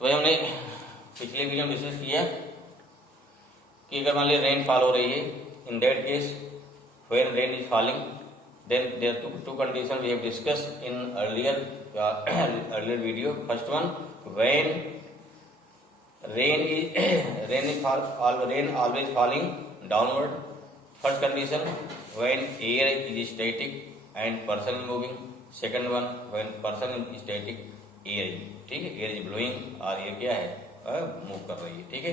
तो भाई हमने पिछले वीडियो में डिस्कस किया कि अगर मान लीजिए रेन फॉल हो रही है, in that case when rain is falling then there two condition we have discussed in earlier video. First one, when rain always falling downward. First condition, when air is static and person is moving. Second one, when person is static, air, ठीक है, air is blowing और air क्या है, move कर रही है. ठीक है.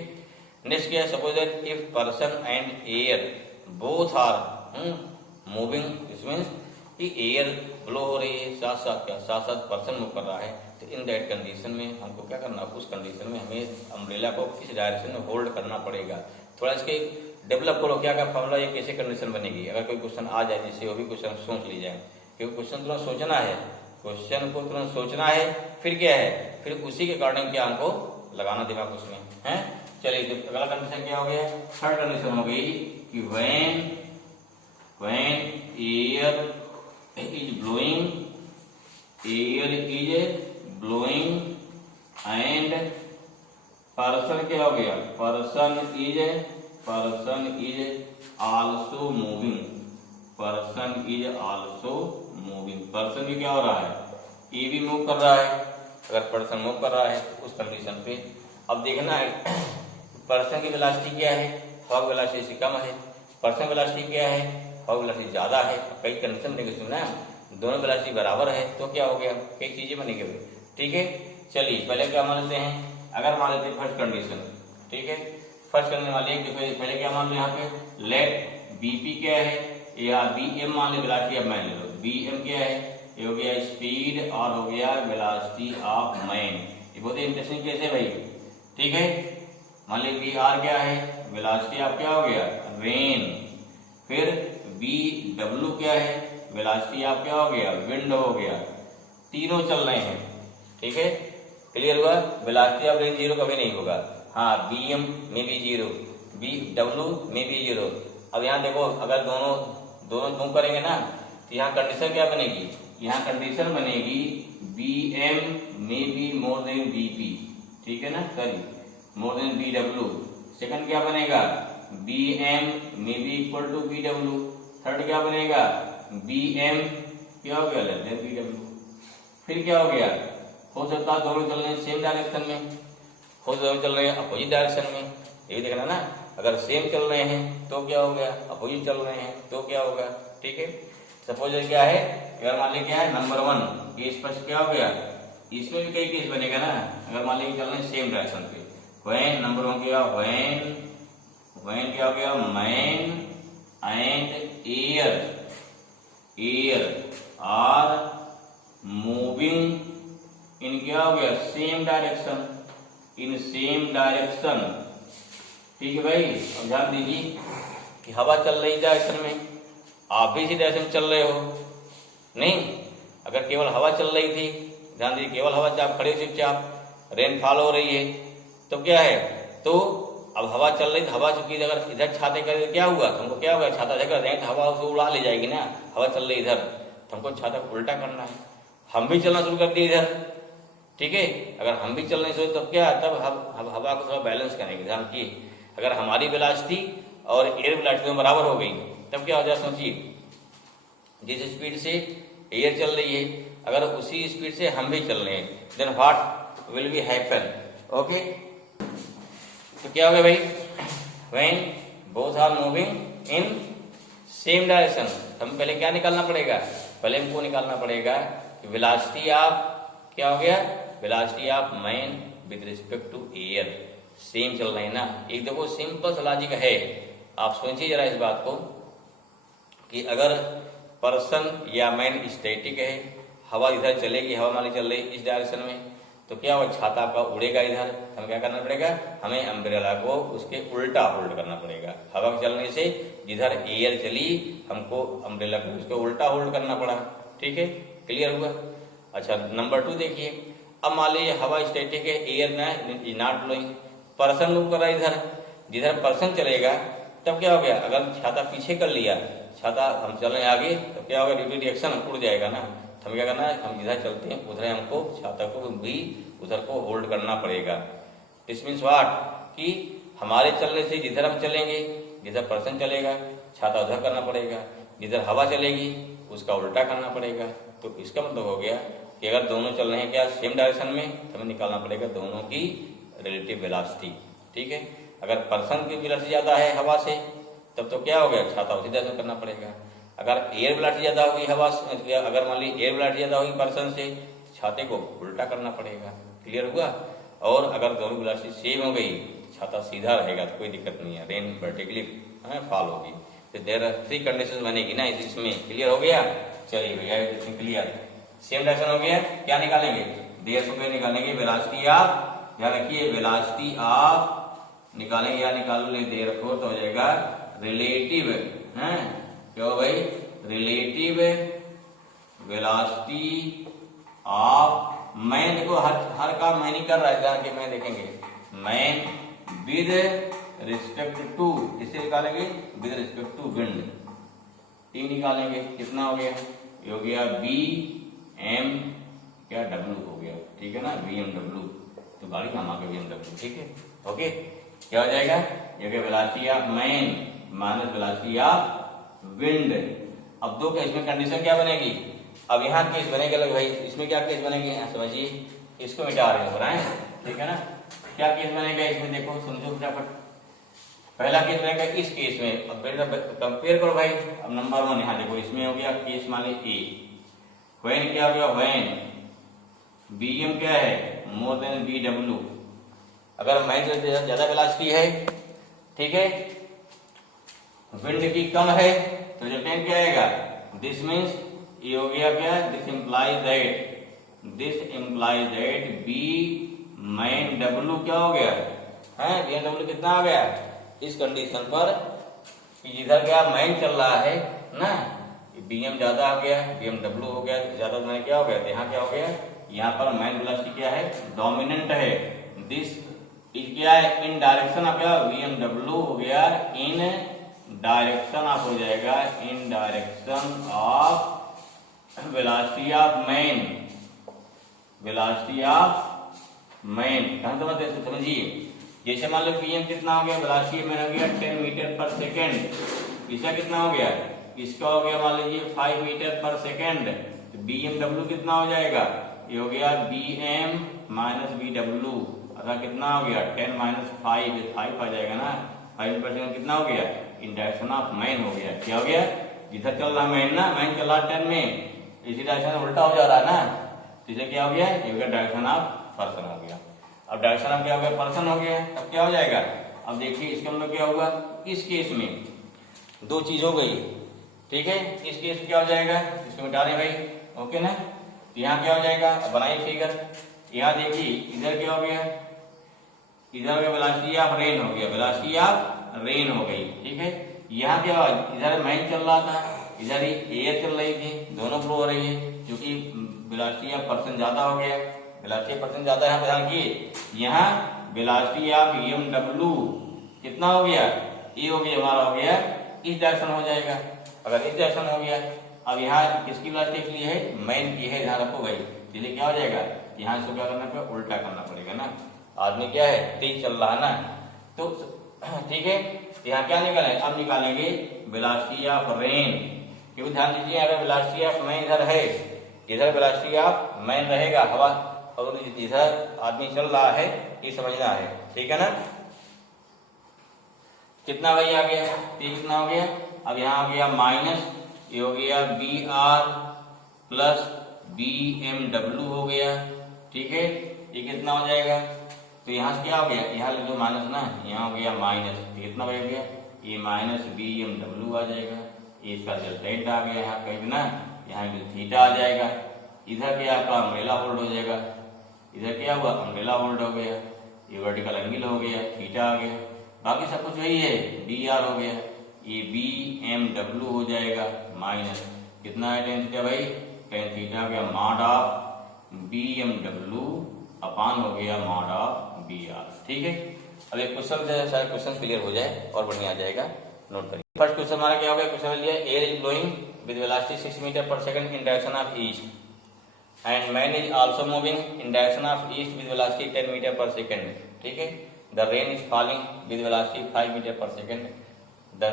नेक्स्ट क्या है, suppose that if person and air both are moving, this means कि एयर ब्लो हो रही है, साथ साथ क्या, साथ साथ पर्सन मूव कर रहा है. तो इन दैट कंडीशन में हमको क्या करना, उस कंडीशन में हमें अम्ब्रेला को किस डायरेक्शन में होल्ड करना पड़ेगा. थोड़ा इसके डेवलप करो, क्या क्या फॉर्मूला, ये कैसे कंडीशन बनेगी. अगर कोई क्वेश्चन आ जाए जिससे वो भी क्वेश्चन सोच ली जाए, क्योंकि क्वेश्चन तुरंत सोचना है, क्वेश्चन को तुरंत सोचना है, फिर क्या है, फिर उसी के अकॉर्डिंग क्या हमको लगाना दिमाग उसमें है. चलिए, तो अगला कंडीशन क्या हो गया, थर्ड कंडीशन हो गई कि when air is blowing and person क्या हो गया, person is also moving. Person भी क्या हो रहा है, ये भी मूव कर रहा है. अगर पर्सन मूव कर रहा है तो उस कंडीशन पे अब देखना है पर्सन की वेलोसिटी क्या है, हवा की वेलोसिटी से कम है. पर्सन वेलोसिटी क्या है, हवा की वेलोसिटी ज्यादा है. कई कंडीशन बनेगी सुना, दोनों वेलोसिटी बराबर है तो क्या हो गया, कई चीजें बनेगी. ठीक है. चलिए पहले क्या मान लेते हैं, अगर मान लेते हैं फर्स्ट कंडीशन. ठीक है, फर्स्ट कंडीशन मान लीजिए, पहले क्या मान लो यहाँ पे, लेट बीपी क्या है, या बीएम मान लो, वेलोसिटी अब मान लो, बीएम क्या है, ये हो गया स्पीड और हो गया वेलोसिटी ऑफ मैन. ये बहुत इंटरेस्टिंग केस है भाई. ठीक है, मान लीजिए वी आर क्या है, वेलोसिटी आप क्या हो गया, रेन. फिर वी डब्ल्यू क्या है, वेलोसिटी आप क्या हो गया, विंड हो गया. तीनों चल रहे हैं. ठीक है, क्लियर हुआ. वेलोसिटी ऑफ रेन जीरो कभी नहीं होगा. हाँ, बीएम में भी जीरो, बी डब्ल्यू में भी जीरो. अब यहाँ देखो, अगर दोनों मूव करेंगे ना, तो यहाँ कंडीशन क्या बनेगी, यहाँ कंडीशन बनेगी बीएम में बी मोर देन बीपी. ठीक है ना, sorry, more than B W. Second क्या बनेगा, बीएम में B equal to B W. Third क्या बनेगा, बीएम क्या हो गया, लेस देन बी डब्ल्यू. फिर क्या हो गया, हो सकता है दोनों चल रहे हैं सेम डायरेक्शन में, हो दोनों चल रहे हैं अपोजिट डायरेक्शन में. ये भी देखना ना, अगर सेम चल रहे हैं तो क्या हो गया, अपोजिट चल रहे हैं तो क्या होगा. ठीक है, सपोज क्या है, अगर मान लीजिए क्या है, नंबर वन केस फर्स्ट क्या हो गया, इसमें भी कई केस बनेगा ना. अगर मान लीजिए चल रहे हैं सेम डायरेक्शन पे, व्हेन नंबर वन क्या, व्हेन क्या हो गया, man and air are moving in क्या हो गया, same direction, in same direction. ठीक है भाई. अब ध्यान दीजिए कि हवा चल रही डायरेक्शन में, आप भी इसी डायरेक्शन चल रहे हो. नहीं, अगर केवल हवा चल रही थी, ध्यान दीजिए, केवल हवा, आप खड़े चुपचाप, रेनफॉल हो रही है, तो क्या है, तो अब हवा चल रही, हवा चुकी, अगर इधर छाते करे तो क्या हुआ, हमको क्या होगा, छाता जगह देंगे तो हवा उसे उड़ा ले जाएगी ना. हवा चल रही इधर, तो हमको छाता को उल्टा करना है. हम भी चलना शुरू कर दिए इधर. ठीक है, अगर हम भी चलने से तब क्या, तब हम हवा को थोड़ा बैलेंस करेंगे. ध्यान की, अगर हमारी वेलोसिटी और एयर वेलोसिटी में बराबर हो गई तब क्या हो जाए, सोचिए, जिस स्पीड से एयर चल रही है अगर उसी स्पीड से हम भी चल रहे हैं, then what will be happen. Okay, तो क्या हो गया भाई, when both are moving in same direction. हम पहले क्या निकालना पड़ेगा, पहले हमको निकालना पड़ेगा कि वेलोसिटी ऑफ क्या हो गया, velocity of man with respect to air. Same चल रहे हैं ना. एक देखो सिंपल सा लॉजिक है, आप सोचिए जरा इस बात को कि अगर पर्सन या मैन स्टैटिक है, हवा इधर चलेगी, हवा मान ली चल रही इस डायरेक्शन में, तो क्या होगा, छाता आपका उड़ेगा इधर. हमें क्या करना पड़ेगा, हमें अम्ब्रेला को उसके उल्टा होल्ड करना पड़ेगा. हवा के चलने से जिधर एयर चली, हमको अम्ब्रेला को उसके उल्टा होल्ड करना पड़ा. ठीक है, क्लियर हुआ. अच्छा, नंबर 2 देखिए. अब मान लीजिए हवा स्टैटिक है, air not blowing, person move कर रहा है इधर, जिधर पर्सन चलेगा तब क्या हो गया, अगर छाता पीछे कर लिया, छाता हम चल रहे आगे, तो क्या होगा, ड्यू टू रिएक्शन उड़ जाएगा ना. तो हमें क्या करना है, हम जिधर चलते हैं उधर हमको छाता को भी उधर को होल्ड करना पड़ेगा। दिस मीन्स व्हाट, कि हमारे चलने से जिधर हम चलेंगे, जिधर पर्सन चलेगा छाता उधर करना पड़ेगा, जिधर हवा चलेगी उसका उल्टा करना पड़ेगा। तो इसका मतलब हो गया कि अगर दोनों चल रहे हैं क्या सेम डायरेक्शन में, तो हमें निकालना पड़ेगा दोनों की रिलेटिव वेलोसिटी। ठीक है, अगर पर्सन की वेलोसिटी ज्यादा है हवा से, तब तो क्या हो गया, छाता उसी डायरेक्शन करना पड़ेगा। अगर एयर वेलोसिटी ज्यादा होगी हवा से, अगर मान ली एयर वेलोसिटी ज्यादा होगी पर्सन से, छाते को उल्टा करना पड़ेगा। क्लियर हुआ। और अगर दोनों वेलोसिटी सेम हो गई, छाता सीधा रहेगा तो कोई दिक्कत नहीं है, रेन वर्टिकली फॉल होगी। तो देयर आर 3 कंडीशन बनेगी ना इसमें। क्लियर हो गया। चलिए भैया इसमें क्लियर, सेम डायरेक्शन हो गया, क्या निकालेंगे, देयर को निकालेंगे वेलोसिटी ऑफ, ध्यान रखिए वेलोसिटी ऑफ निकालेंगे या निकालो ले देयर को, तो हो जाएगा रिलेटिव है, क्या हो भाई, रिलेटिव वेलोसिटी ऑफ, मैं देखो हर काम मैं नहीं कर रहा है, ध्यान के मैं देखेंगे, मैं विद रिस्पेक्ट टू, किससे निकालेंगे, with respect to wind, T निकालेंगे, कितना हो गया, ये हो गया बी एम क्या डब्ल्यू हो गया, ठीक है ना, बी एम डब्ल्यू, तो गाड़ी का नाम बी एम डब्ल्यू, ठीक है। ओके, क्या हो जाएगा, ये velocity of man minus velocity of wind. अब दो केस में कंडीशन क्या बनेगी, अब यहाँ केस बनेगा लग भाई, इसमें क्या केस बनेगी, समझिए, इसको मिटा रहे हो बनाए, ठीक है ना, क्या केस बनेगा इसमें, देखो समझो फटाफट। पहला केस बनेगा इस केस में, अब कंपेयर करो भाई, अब नंबर 1 यहाँ देखो, इसमें हो गया केस मान ली ए, व्हेन क्या हो गया, व्हेन बी एम क्या है मोर देन बी डब्ल्यू, अगर मैन से ज्यादा वेलोसिटी है, ठीक है, विंड की कम है, तो रिजल्टेंट क्या आएगा, दिस मीन्स ये हो गया क्या, this implies that B man W क्या हो गया है, बी एम डब्ल्यू कितना हो गया, इस कंडीशन पर कि जिधर क्या मैन चल रहा है ना, बी एम ज्यादा हो गया, बी एम डब्ल्यू हो गया ज्यादा, मैंने क्या हो गया, यहाँ क्या हो गया, यहाँ पर मैन वेलोसिटी क्या है, डोमिनेंट है, दिस क्या है, इन डायरेक्शन ऑफ क्या, बी एम डब्ल्यू हो गया इन डायरेक्शन ऑफ, हो जाएगा इन direction of velocity of man, velocity of man, समझिए, जैसे मान लो पीएम कितना हो गया, वेलोसिटी मैन हो गया 10 मीटर पर सेकेंड, इसका कितना हो गया, इसका हो गया मान लीजिए 5 मीटर पर सेकेंड, तो बीएमडब्ल्यू कितना हो जाएगा, ये हो गया B M minus B W, अगर कितना हो गया 10 माइनस 5 आ जाएगा ना, 5 पर सेकेंड कितना हो गया, इन डायरेक्शन ऑफ मैन हो गया, क्या हो गया, जिधर चल रहा मैन ना, मैन चल रहा 10 में, इसी डायरेक्शन में उल्टा हो जा रहा है ना, तो इसे क्या हो गया, ये हो गया डायरेक्शन ऑफ पर्सन हो गया। अब डायरेक्शन ऑफ क्या हो गया, पर्सन हो गया, अब क्या हो जाएगा, अब देखिए इसका मतलब क्या होगा, इस केस में दो चीज हो गई, ठीक है, इस केस में क्या हो जाएगा, इसको मिटा दें भाई, ओके ना, तो यहाँ क्या हो जाएगा, बनाइए फिगर, यहाँ देखिए इधर क्या हो गया, इधर वेलोसिटी ऑफ रेन हो गया, वेलोसिटी ऑफ रेन हो गई, ठीक है, यहाँ क्या हुआ, इधर मैन चल रहा था, इधर ही एयर चल रही थी, दोनों फ्लो हो रही है, क्योंकि वेलोसिटी ऑफ पर्सन ज्यादा हो गया, वेलोसिटी ऑफ पर्सन ज्यादा है, ध्यान किए, यहाँ वेलोसिटी ऑफ EMW कितना हो गया, ये हो गया हमारा हो गया इस डायरेक्शन हो जाएगा, अगर इस डायरेक्शन हो गया, अब यहाँ किसकी वेलोसिटी के लिए है, मैन की है, ध्यान रखो भाई, इसलिए क्या हो जाएगा, यहाँ इसको क्या करना पड़ेगा, उल्टा करना पड़ेगा ना, आदमी क्या है तेज चल रहा है ना, तो ठीक है, यहाँ क्या निकालेंगे, अब निकालेंगे वेलोसिटी ऑफ रेन, क्योंकि ध्यान दीजिए अगर वेलोसिटी ऑफ मैन इधर है, इधर वेलोसिटी ऑफ मैन रहेगा हवा, और इधर आदमी चल रहा है, ये समझना है, ठीक है ना, कितना भाई आ गया, कितना हो गया, अब यहाँ हो गया माइनस, ये हो गया B R plus B M W हो गया, ठीक है, ये कितना हो जाएगा, तो यहाँ से क्या हो गया, यहाँ जो माइनस ना, यहाँ हो गया माइनस, कितना हो गया, ये माइनस बी एम डब्ल्यू आ जाएगा, ये इसका रिजल्टेंट आ गया, यहाँ कहीं ना, यहाँ थीटा आ जाएगा, इधर क्या आपका अम्ब्रेला होल्ड हो जाएगा, इधर क्या हुआ अम्ब्रेला होल्ड हो गया, ये वर्टिकल एंगल हो गया, थीटा आ गया, बाकी सब कुछ वही है, डी आर हो गया, ये बी एम डब्ल्यू हो जाएगा माइनस कितना है टेन थीटा भाई, टेन थीटा गया mod of B M W upon हो गया मॉड ऑफ बी आर, ठीक है। अब एक क्वेश्चन से सारे क्वेश्चन क्लियर हो जाए और बढ़िया आ जाएगा, नोट करिए। फर्स्ट क्वेश्चन हमारा क्या हो गया, क्वेश्चन लिया air is blowing with velocity 6 metre per second in direction of east, and man is also moving in direction of east with velocity 10 metre per second. ठीक है, the rain is falling with velocity 5 metre per second. The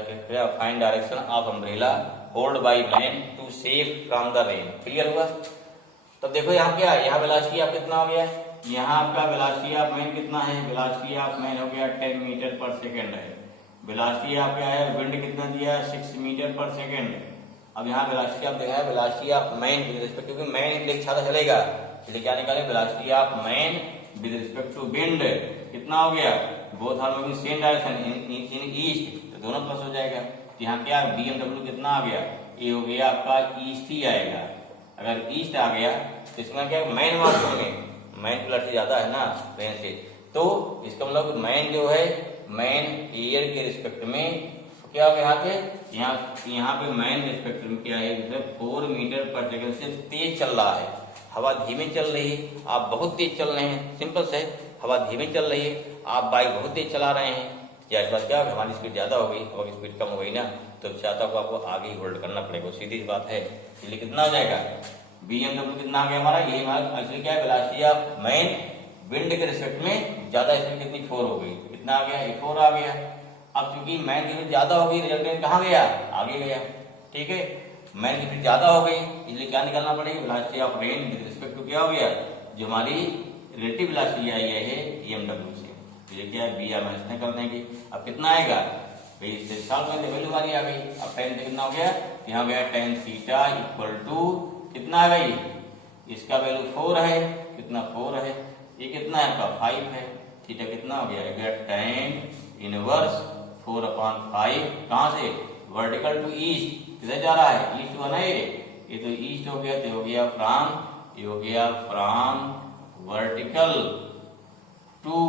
find direction of umbrella hold by man to save from the rain. Clear हुआ? तब देखो यहाँ क्या है, यहाँ velocity आप कितना हो गया, यहाँ आपका वेलोसिटी ऑफ मैन कितना है, वेलोसिटी ऑफ मैन हो गया 10 मीटर पर सेकेंड है। वेलोसिटी आप क्या है, विंड कितना दिया है 6 मीटर पर सेकेंड। अब यहाँ वेलोसिटी आप देखा है, velocity of man with respect, क्योंकि मैन लेके छाता चलेगा, इसलिए क्या निकाले, velocity of man with respect to wind कितना हो गया, both are moving same direction in east, तो दोनों प्लस हो जाएगा। यहाँ क्या BMW कितना आ गया, ये हो गया आपका ईस्ट ही आएगा। अगर ईस्ट आ गया तो इसमें क्या मैन मार्क्स में मैन वेलोसिटी ज्यादा है ना रेन से, तो इसका मतलब मैन जो है मैन एयर के रिस्पेक्ट में क्या हो गया, यहाँ पे मैन रिस्पेक्ट में क्या है, 4 मीटर पर सेकंड से तेज चल रहा है। हवा धीमे चल रही है, आप बहुत तेज चल रहे हैं, सिंपल से हवा धीमे चल रही है, आप बाइक बहुत तेज चला रहे हैं, या इस बात क्या होगा, हमारी स्पीड ज्यादा हो गई, हवा की स्पीड कम हो गई ना, तो चाहता को आपको आगे ही होल्ड करना पड़ेगा, सीधी बात है। इसलिए कितना हो जाएगा, BMW कितना आ गया हमारा, ये हमारा एक्चुअली क्या है, वेलोसिटी ऑफ मैन विंड के रिस्पेक्ट में ज्यादा, इसमें कितनी 4 हो गई, तो कितना आ गया, 4 आ गया। अब क्योंकि मैन की स्पीड ज्यादा हो गई, रिजल्टेंट कहाँ गया, आगे गया। ठीक है, मैन की स्पीड ज्यादा हो गई, इसलिए क्या निकालना पड़ेगा, velocity of rain with respect to क्या हो गया, जो हमारी रिलेटिव वेलोसिटी आई है BMW से, ये क्या है, BR माइनस निकल देंगे। अब कितना आएगा भाई, इससे सॉल्व करने वैल्यू हमारी आ गई। अब tan कितना हो गया, यहाँ गया tan थीटा इक्वल टू कितना आ गई, इसका वैल्यू 4 है, कितना 4 है, ये कितना है आपका 5 है, थीटा कितना हो गया tan इनवर्स 4/5, कहाँ से, वर्टिकल टू ईस्ट, किधर जा रहा है, ईस्ट वन है, ये तो ईस्ट हो गया, तो हो गया फ्रॉम, ये हो गया फ्रॉम वर्टिकल टू,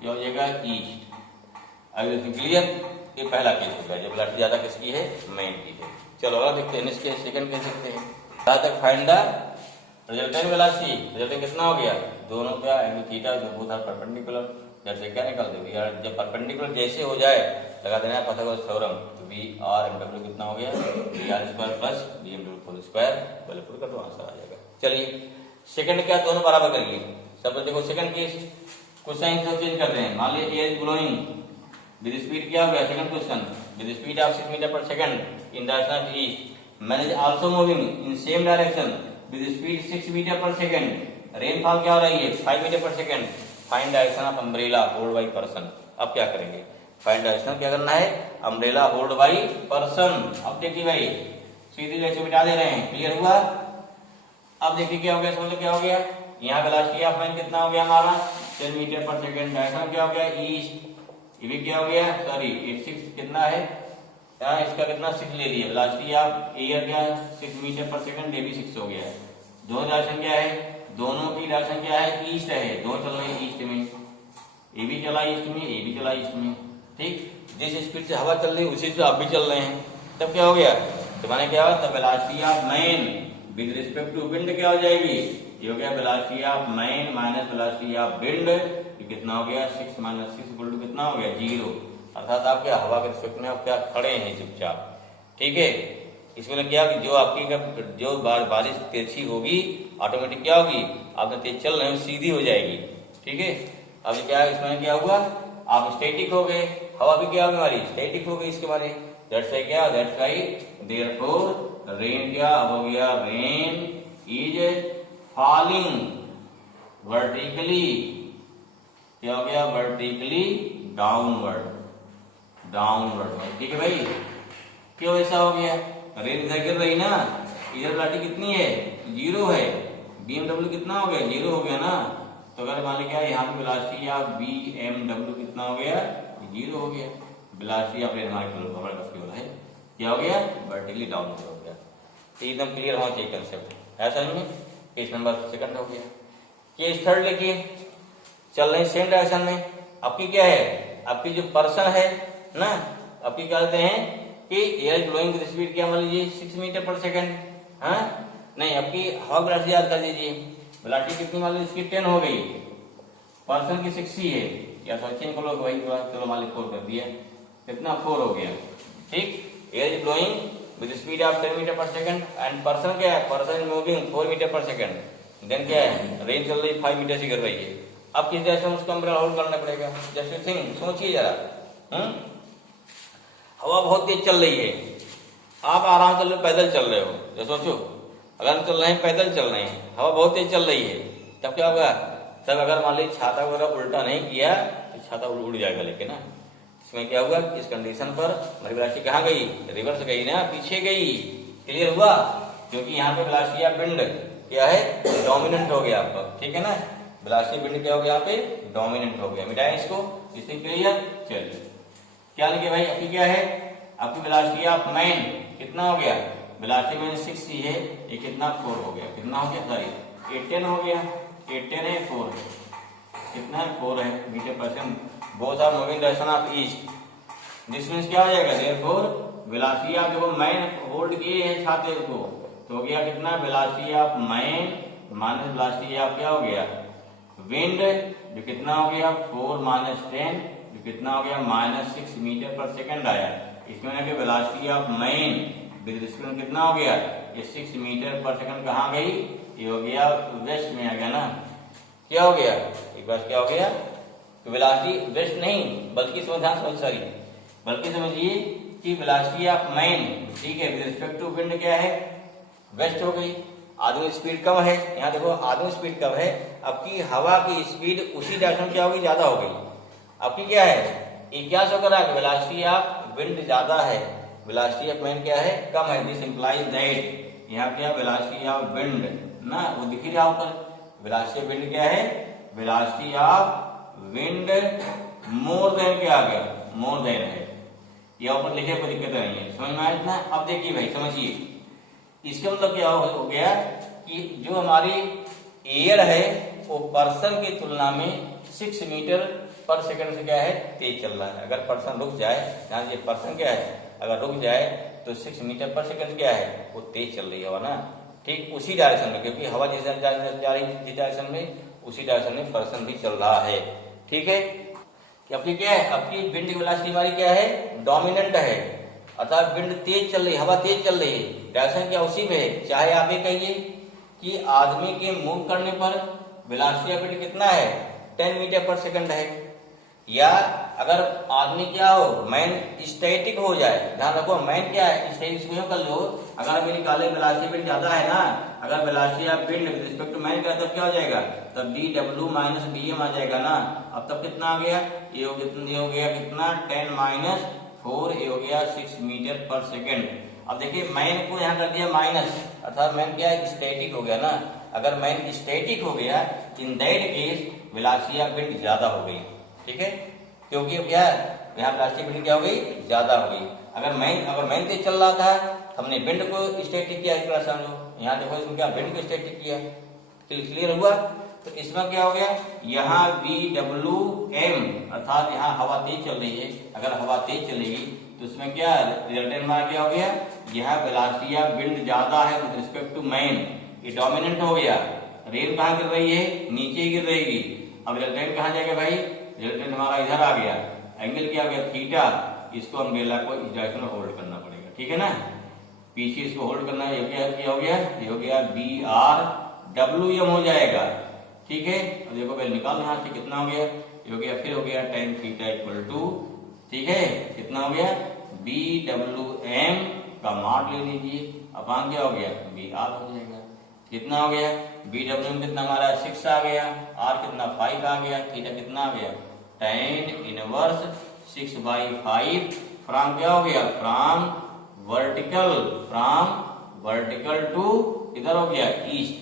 क्या हो जाएगा, ईस्ट। अब क्लियर, ये पहला केस हो गया, जब वेलोसिटी ज्यादा किसकी है, मैन की है। चलो अगला देखते हैं, इसके सेकंड केस देखते हैं। जहां तक find the resultant velocity, resultant कितना हो गया, दोनों का एंगल थीटा जो बोथ आर परपेंडिकुलर, जैसे क्या निकाल दो यार, जब परपेंडिकुलर जैसे हो जाए लगा देना पाइथागोरस थ्योरम, तो VRMW कितना हो गया, VR² प्लस BMW² बल्कि का तो आंसर आ जाएगा। चलिए सेकंड क्या, दोनों बराबर करिए। सब देखो सेकंड केस, कुछ साइन सब चेंज कर रहे हैं। मान लीजिए air is blowing with speed क्या हो गया, second question, with speed of 6 metre per second in direction of east, man is also moving in same direction with speed 6 metre per second, rainfall क्या हो रही है 5 metre per second, find direction of umbrella hold by person. अब क्या करेंगे, find direction क्या करना है, अम्ब्रेला होल्ड बाय पर्सन। अब देखिए भाई सीधी रेखा मिटा दे रहे हैं, क्लियर हुआ। अब देखिए क्या हो गया, समझ लो क्या हो गया, यहाँ वेलोसिटी ऑफ मैन कितना हो गया हमारा 10 मीटर पर सेकंड, डायरेक्शन क्या हो गया ईस्ट, ये भी क्या हो गया, सॉरी 6 कितना है, यहाँ इसका कितना 6 ले लिया, वेलोसिटी ऑफ एयर क्या है 6 मीटर पर सेकंड, ये भी 6 हो गया है। दोनों डायरेक्शन क्या है, दोनों की डायरेक्शन क्या है, ईस्ट है, दोनों चल रहे हैं ईस्ट में, ये भी चला ईस्ट में, ये भी चला ईस्ट में। ठीक, जिस स्पीड से हवा चल रही है उसी से आप भी चल रहे हैं, तब क्या हो गया, तो मैंने क्या, तब velocity of man with respect to wind क्या हो जाएगी, ये हो गया velocity of man minus velocity of wind, ये कितना हो गया 6 माइनस 6 इक्वल टू कितना हो गया 0, अर्थात आप क्या हवा के रिस्पेक्ट में आप क्या खड़े हैं चुपचाप। ठीक है, इसमें क्या कि जो आपकी जो बारिश तेजी होगी ऑटोमेटिक क्या होगी, आपने तेज चल रहे हैं सीधी हो जाएगी। ठीक है, अब क्या इसमें क्या हुआ, आप स्टैटिक हो गए, हवा भी क्या होगी हमारी स्टैटिक हो गई इसके बारे, दैट्स वाई क्या, दैट्स वाई देयरफॉर रेन क्या हो गया, रेन इज फॉलिंग वर्टिकली, क्या हो गया वर्टिकली डाउनवर्ड, डाउनवर्ड। ठीक है भाई, क्यों ऐसा हो गया, रेन इधर गिर रही ना, इधर वेलोसिटी कितनी है 0 है, BMW कितना हो गया 0 हो गया ना, तो अगर मान लिया यहाँ पे वेलोसिटी ऑफ BMW कितना हो गया 0 हो गया, वेलोसिटी ऑफ रेन हमारे केवल है क्या हो गया वर्टिकली डाउनवर्ड हो गया। तो एकदम क्लियर होना चाहिए कंसेप्ट, ऐसा नहीं है। केस नंबर सेकंड हो गया। केस थर्ड देखिए, चल रहे सेम डायरेक्शन में, आपकी क्या है, आपकी जो पर्सन है ना, आपकी क्या कहते हैं कि एयर ब्लोइंग की स्पीड क्या मान लीजिए 6 मीटर पर सेकंड, हाँ नहीं, आपकी हवा वेलोसिटी याद कर दीजिए, वेलोसिटी कितनी मान लीजिए इसकी 10 हो गई, पर्सन की 60 है, या सोचिए को लोग वही, चलो मान लीजिए 4 कर दिया, कितना 4 हो गया। ठीक, air is blowing with speed of 10 metre per second and person क्या है, person is moving 4 metre per second, then क्या है, रेन चल रही 5 मीटर से गिर रही है। अब किस डायरेक्शन उसको अम्ब्रेला होल्ड करना पड़ेगा। जस्ट थिंक, सोचिए जरा। हवा बहुत तेज चल रही है, आप आराम चल रहे हो, पैदल चल रहे हो, जो सोचो अगर हम चल रहे हैं, पैदल चल रहे हैं, हवा बहुत तेज चल रही है, तब क्या होगा? तब अगर मान लीजिए छाता वगैरह उल्टा नहीं किया तो छाता उड़ जाएगा। लेकिन ना इसमें क्या हुआ, इस कंडीशन पर हमारी वेलोसिटी कहाँ गई? रिवर्स गई ना, पीछे गई। क्लियर हुआ? क्योंकि यहाँ पे वेलोसिटी ऑफ विंड क्या है, डोमिनेंट हो गया आपका। ठीक है ना, वेलोसिटी विंड क्या हो गया, यहाँ पे डोमिनेंट हो गया। मिटाएं इसको, इससे क्लियर। चलिए क्या लिखे भाई, आपकी क्या है, आपकी वेलोसिटी ऑफ मैन कितना हो गया? वेलोसिटी में 6 है, ये कितना 4 हो गया, कितना हो गया, सॉरी 8 हो गया, 8 है 4 है, कितना है 4 है metre per second. Both are moving direction of east. This means क्या हो जाएगा, देयरफॉर वेलोसिटी ऑफ, देखो मैन होल्ड किए हैं छाते को, तो हो गया कितना, velocity of man minus velocity of क्या हो गया, विंड, जो कितना हो गया 4 माइनस 10, जो कितना हो गया -6 मीटर पर सेकंड आया। इसमें velocity of man with respect कितना हो गया, ये 6 मीटर पर सेकंड कहाँ गई, ये हो गया वेस्ट में आ गया ना। क्या हो गया, एक बार क्या हो गया, तो वेलोसिटी वेस्ट नहीं बल्कि सॉरी बल्कि समझिए कि वेलोसिटी ऑफ मैन, ठीक है, विद रिस्पेक्ट टू विंड क्या है, वेस्ट हो गई। आधुनिक स्पीड कम है, यहाँ देखो आधुनिक स्पीड कम है, अब की हवा की स्पीड उसी डायरेक्शन क्या होगी, ज्यादा हो गई। अब की क्या है, ये क्या शो कर रहा है, वेलोसिटी ऑफ विंड ज्यादा है, वेलोसिटी ऑफ मैन क्या है, कम है। दिस इंप्लाइज दैट यहाँ क्या, वेलोसिटी ऑफ विंड ना, वो दिख रहा है ऊपर, वेलोसिटी ऑफ विंड क्या है, velocity of wind more than क्या आ गया, मोर देन है, ये ऊपर लिखे, कोई दिक्कत नहीं है, समझ में आया इतना। अब देखिए भाई समझिए, इसका मतलब क्या हो गया कि जो हमारी एयर है वो पर्सन की तुलना में 6 मीटर पर सेकंड से क्या है, तेज चल रहा है। अगर पर्सन रुक जाए, ध्यान दीजिए पर्सन क्या है, अगर रुक जाए तो 6 मीटर पर सेकंड क्या है, वो तेज चल रही है हवा ना, ठीक उसी डायरेक्शन में, क्योंकि हवा जिस जा रही जिस डायरेक्शन में, उसी डायरेक्शन में पर्सन भी चल रहा है। ठीक है, आपकी क्या है, आपकी विंड की वेलोसिटी हमारी क्या है, डोमिनेंट है, अर्थात विंड तेज चल रही है, हवा तेज चल रही है, डायरेक्शन क्या उसी में है। चाहे आप ये कहिए कि आदमी के मूव करने पर वेलोसिटी ऑफ विंड कितना है, 10 मीटर पर सेकंड है, या अगर आदमी क्या हो, मैन स्टैटिक हो जाए, ध्यान रखो मैन क्या है, स्टैटिक क्यों कर लो, अगर मेरी काले वेलोसिटी ऑफ विंड ज्यादा है ना, अगर velocity of wind with respect to man का, तब क्या हो जाएगा, तब dw माइनस dm आ जाएगा ना। अब तब कितना आ गया, ये हो गया कितना 10 माइनस 4, ये हो गया 6 मीटर पर सेकेंड। अब देखिए मैन को यहाँ कर दिया माइनस, अर्थात मैन क्या है, स्टैटिक हो गया ना। अगर मैन स्टैटिक हो गया, इन that case velocity of wind ज्यादा हो गई। ठीक है, क्योंकि क्या यहाँ वेलोसिटी विंड क्या हो गई, ज्यादा हो गई। अगर मैन तेज चल रहा था, हमने विंड को स्टैटिक किया, एक बार समझो, यहाँ देखो इसमें क्या विंड को स्टैटिक किया, क्लियर हुआ। तो इसमें क्या हो गया, यहाँ VWM अर्थात यहाँ हवा तेज चल रही है, अगर हवा तेज चलेगी तो उसमें क्या रिजल्टेंट में क्या हो गया, यहाँ वेलोसिटी ऑफ विंड ज्यादा है विद रिस्पेक्ट टू मैन, ये डोमिनेंट हो गया। रेन कहाँ गिर रही है, नीचे ही गिर रहेगी। अब रिजल्टेंट कहाँ जाएगा भाई, रिजल्टेंट हमारा इधर आ गया, एंगल क्या हो गया थीटा, इसको अम्ब्रेला को इस डायरेक्शन में होल्ड करना पड़ेगा। ठीक है ना, पीछे इसको होल्ड करना है, क्या हो गया, ये हो गया BRWM हो जाएगा। ठीक है, अब देखो पहले निकाल यहाँ से कितना हो गया, ये हो गया, फिर हो गया tan थीटा इक्वल टू, ठीक है कितना हो गया BWM का मान ले लीजिए, अपान क्या हो गया BR हो जाएगा। कितना हो गया BWM कितना हमारा 6 आ गया, R कितना 5 आ गया, थीटा कितना आ गया tan इनवर्स 6/5 फ्रॉम क्या हो गया, फ्रॉम वर्टिकल टू इधर हो गया ईस्ट,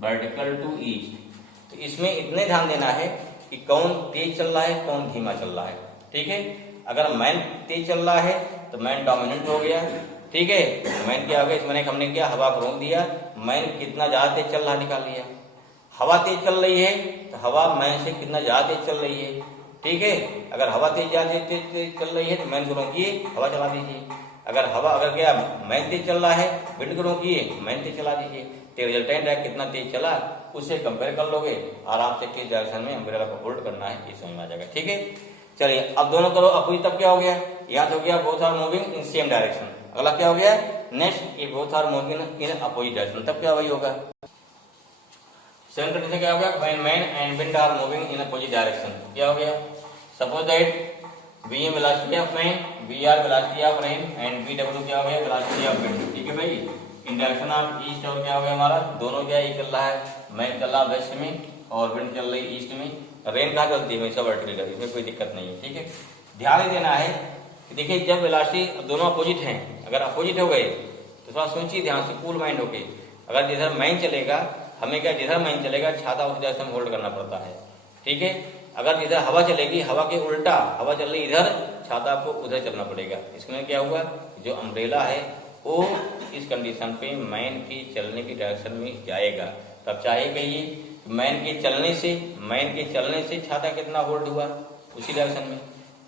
वर्टिकल टू ईस्ट। तो इसमें इतने ध्यान देना है कि कौन तेज चल रहा है, कौन धीमा चल रहा है। ठीक है, अगर मैन तेज चल रहा है तो मैन डोमिनेंट हो गया। ठीक है, तो मैन क्या हो गया, इसमें हमने क्या हवा को रोक दिया, मैन कितना ज्यादा तेज चल रहा निकाल लिया। हवा तेज चल रही है तो हवा मैन से कितना ज्यादा तेज चल रही है। ठीक है, अगर हवा तेज चल रही है तो मैन को रोकिए, हवा चला दीजिए। अगर क्या मैन तेज चल रहा है, विंड को रोकिए, मैन तेज चला दीजिए। तो रिजल्टेंट है कितना तेज चला, उससे कंपेयर कर लोगे आराम से, किस डायरेक्शन में अम्ब्रेला को होल्ड करना है ये समझ में आ जाएगा। ठीक है, चलिए अब दोनों करो अपोजिट, तब क्या हो गया, यहाँ तो हो गया both are moving in same direction. अगला क्या हो गया नेक्स्ट, ये both are moving in opposite direction, तब क्या वही होगा। सेकंड कंडीशन क्या हो गया, when man and wind are moving in opposite direction. क्या हो गया, suppose that v M velocity of man, v R velocity of rain and v W क्या हो गया, वेलोसिटी ऑफ विंड। ठीक है भाई, इन डायरेक्शन ऑफ ईस्ट और क्या हो गया हमारा, दोनों क्या ये चल रहा है, मैन चल रहा वेस्ट में और विंड चल रही ईस्ट में। रेन कहाँ चलती है, हमेशा वर्टिकल, इसमें कोई दिक्कत नहीं है। ठीक है, ध्यान देना है कि देखिए जब वेलोसिटी दोनों अपोजिट हैं, अगर अपोजिट हो गए तो थोड़ा सोचिए ध्यान से, कूल माइंड होके। अगर जिधर मैन चलेगा, हमें क्या जिधर मैन चलेगा छाता उस डायरेक्शन में होल्ड करना पड़ता है। ठीक है, अगर जिधर हवा चलेगी, हवा के उल्टा, हवा चल रही इधर, छाता आपको उधर चलना पड़ेगा। इसमें क्या हुआ, जो अम्ब्रेला है वो इस कंडीशन पे मैन की चलने की डायरेक्शन में जाएगा। तब चाहे कहिए मैन के चलने से छाता कितना होल्ड हुआ उसी डायरेक्शन में,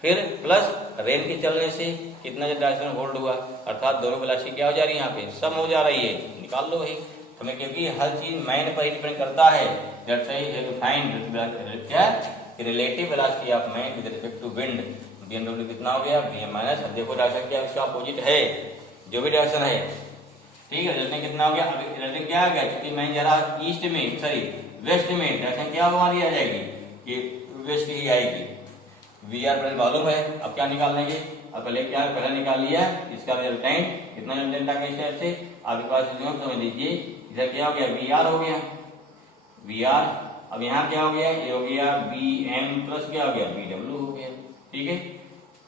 फिर प्लस रेन के चलने से कितना डायरेक्शन होल्ड हुआ, अर्थात दोनों वेलोसिटी क्या हो जा रही है, यहाँ पे सम हो जा रही है। निकाल लो भाई हमें, क्योंकि हर चीज मैन पर ही डिपेंड करता है। दैट्स व्हाई यू फाइंड क्या relative velocity of man with respect to wind. BMW कितना हो गया, बीएम माइनस, अब देखो डायरेक्शन क्या उसका अपोजिट है, जो भी डायरेक्शन है। ठीक है, रिजल्टिंग कितना हो गया, अभी रिजल्टिंग क्या आ गया, क्योंकि मैं जरा ईस्ट में सॉरी वेस्ट में, डायरेक्शन क्या हमारी आ जाएगी, कि वेस्ट ही आएगी। वी आर पहले मालूम है, अब क्या निकाल लेंगे, अब पहले निकाल लिया इसका रिजल्टेंट, कितना रिजल्टेंट आ गया इस तरह से आपके पास समझ लीजिए। इधर क्या हो गया, वी आर हो गया, वी आर। अब यहाँ क्या हो गया, ये हो गया बी एम प्लस क्या हो गया, बी डब्ल्यू हो गया। ठीक है,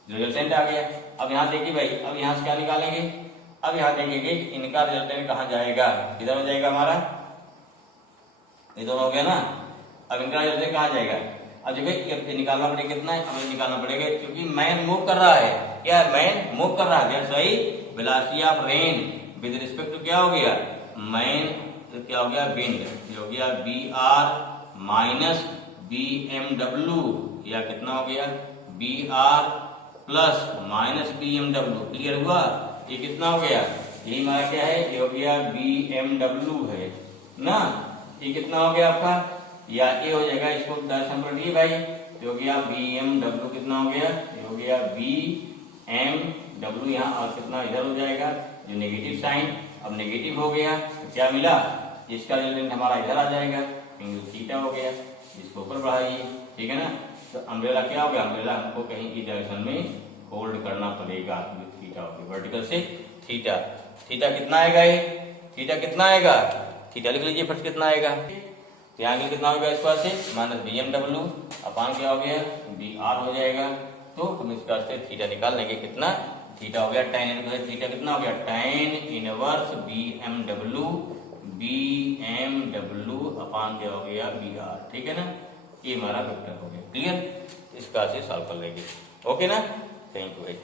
रिजल्टेंट आ गया। अब यहाँ देखिए भाई, अब यहाँ से क्या निकालेंगे, अब यहाँ देखेंगे इनका रिजल्टेंट कहाँ जाएगा, किधर हो जाएगा हमारा, ये दोनों हो गया ना। अब इनका रिजल्टेंट कहाँ जाएगा, अब देखिए निकालना पड़ेगा कितना है, हमें निकालना पड़ेगा, क्योंकि मैन मूव कर रहा है, क्या मैन मूव कर रहा है, that's why velocity of rain with respect to क्या हो गया, मैन क्या हो गया, विंड, ये हो गया B R minus B M W, या कितना हो गया, B R plus minus B M W. Clear हुआ, ये कितना हो गया, यही हमारा क्या है, ये हो गया बी एम डब्ल्यू है ना। ये कितना हो गया आपका, या ये हो जाएगा, इसको डायरेक्शन पर लिए भाई, ये हो गया बी एम डब्ल्यू, कितना हो गया, ये हो गया बी एम डब्ल्यू, यहाँ और कितना इधर हो जाएगा, जो नेगेटिव साइन, अब नेगेटिव हो गया तो क्या मिला, इसका रिजल्टेंट हमारा इधर आ जाएगा, थीटा हो गया, इसको ऊपर बढ़ाइए। ठीक है ना, तो अम्ब्रेला क्या हो गया, अम्ब्रेला हमको कहीं की डायरेक्शन में होल्ड करना पड़ेगा, थीटा हो गया, वर्टिकल से थीटा। थीटा कितना आएगा, ये थीटा कितना आएगा, थीटा लिख लीजिए फट, कितना आएगा, यहाँ कितना हो गया इस पास से minus B M W upon क्या हो गया, बी आर हो जाएगा। तो हम इस पास से थीटा निकाल लेंगे, कितना थीटा हो गया, tan इनवर्स थीटा कितना हो गया, tan inverse B M W upon क्या हो गया, बी आर। ठीक है ना, ये हमारा वेक्टर हो गया। क्लियर, इसका से सॉल्व कर लेंगे। ओके ना, थैंक यू भाई।